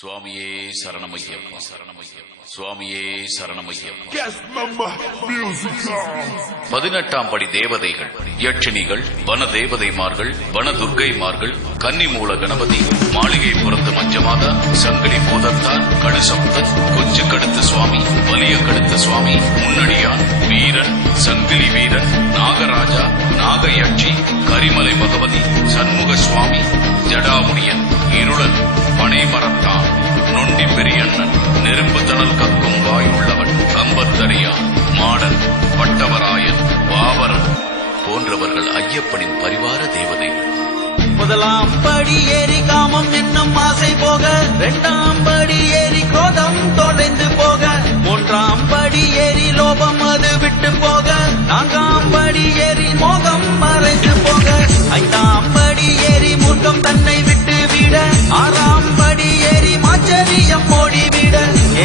சுவாமியே சரணமையப்பா, சுவாமியே சரணமையப்பா. 18ஆம் படி தேவதைகள், யட்சிணிகள், வன தேவதைமார்கள், வன துர்க்கைமார்கள், கன்னிமூல கணபதி, மாளிகை புறத்து மஞ்சமாதா, சங்கிலி பூதத்தார், கடுசப்தன், கொச்சு கடுத்த சுவாமி, வலிய கடுத்த சுவாமி, முன்னடியான், வீரன், சங்கிலி வீரன், நாகராஜா, நாகயட்சி, கரிமலை பகவதி, சண்முக சுவாமி, ஜடாமுனியன், இருளன், பனைமரத்தான், நொண்டி பெரியண்ணன், நெருப்பு தணல் கக்கும் வாயுள்ளவன், கம்பத்தரியான், மாடன், பட்டவராயன், பாவரன் போன்றவர்கள் ஐயப்பனின் பரிவார தேவதைகள். முதலாம் படி ஏறி காமம் என்னும் ஆசை போக, இரண்டாம் படி ஏறி கோதம் தொலைந்து போக, மூன்றாம் படி ஏறி லோபம் அது விட்டு போக, நான்காம் படி ஏறி மோகம் மறைந்து போக, ஐந்தாம் படி ஏறி மூர்க்கம் தன்னை விட்டு விட, ஆறாம் படி ஏறி மாச்சரியம் ஓடிவிட,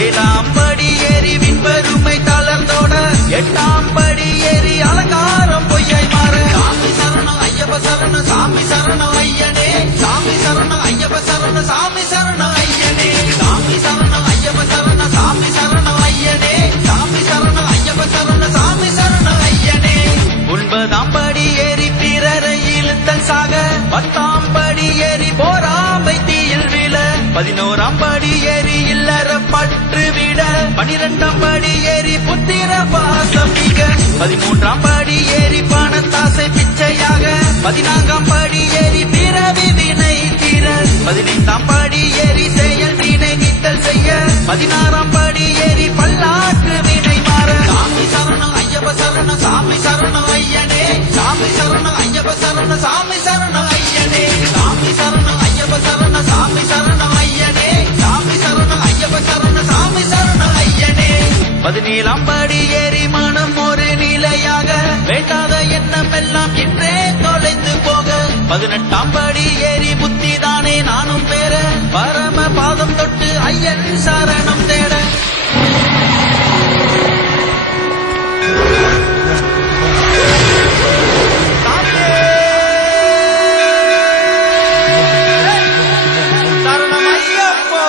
ஏழாம் படி ஏறி விண்பெருமை தளர்ந்தோட, எட்டாம் படி ஏறி அலங்காரம் பொய்யை மாற. சாமி சரணம் ஐயப்ப சரணம், சாமி சரணம் ஐயனே, சாமி சரணம் ஐயப்ப சரணம், சாமி சரணம் ஐயனே, சாமி சரணம் ஐயப்ப சரணம், சாமி சரணம் ஐயனே, சாமி சரணம் ஐயப்ப சரணம், சாமி சரணம் ஐயனே. 9ஆம் படி ஏறி பிறரை இழுத்தல் சாக, 10ஆம் படி ஏறி போராமை தீயில் விழ, 11ஆம் படி ஏறி இல்லற பற்று விட, 12ஆம் படி ஏறி புத்திர பாசம் மிக, 13ஆம் படி ஏறி பணத்தாசை பிச்சையாக, 14ஆம் படி ஏறி பிறவி வினை தீர, 15ஆம் படி ஏறி செயல் வினை நீத்தல் செய்ய, 16ஆம் படி ஏறி பல்லாக்கு வினை மாற. சாமி சரணம் ஐயப்ப சரணம், சாமி சரணம் ஐயனே, சாமி சரணம் ஐயப்ப சரணம், சாமி சரணம் ஐயனே, சாமி சரணம் ஐயப்ப சரணம், சாமி சரணம் ஐயனே, சாமி சரணம் ஐயப்ப சரணம், சாமி சரணம் ஐயனே. 17ஆம் படி ஏறி மனம் ஒரு நிலையாக, வேண்டாத எண்ணம் எல்லாம் இன்றே தொலைந்து போக, 18ஆம் படி ஏறி புத்தி தானே நானும் பெற, பரம பாதம் தொட்டு ஐயன் சரணம் தேட. சரணம் ஐயப்போ,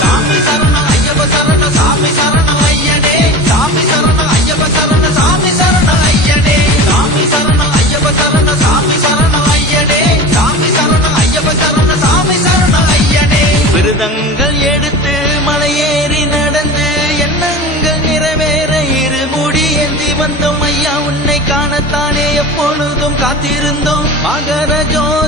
சாமி சரணம் ஐயப்ப சரணம், சாமி சரணம் ஐயனே, சாமி சரணம் ஐயப்ப சரணம், சாமி சரணம் ஐயனே, சாமி சரணம் ஐயப்ப சரணம், சாமி சரணம் ஐயனே, சாமி சரணம் ஐயப்ப சரணம், சாமி சரணம் ஐயனே. விருதங்கள் எடுத்து மலையேறி நடந்து எண்ணங்கள் நிறைவேற இருமுடி ஏந்தி வந்தோம் ஐயா, உன்னை காணத்தானே எப்பொழுதும் காத்திருந்தோம். மகர ஜோதி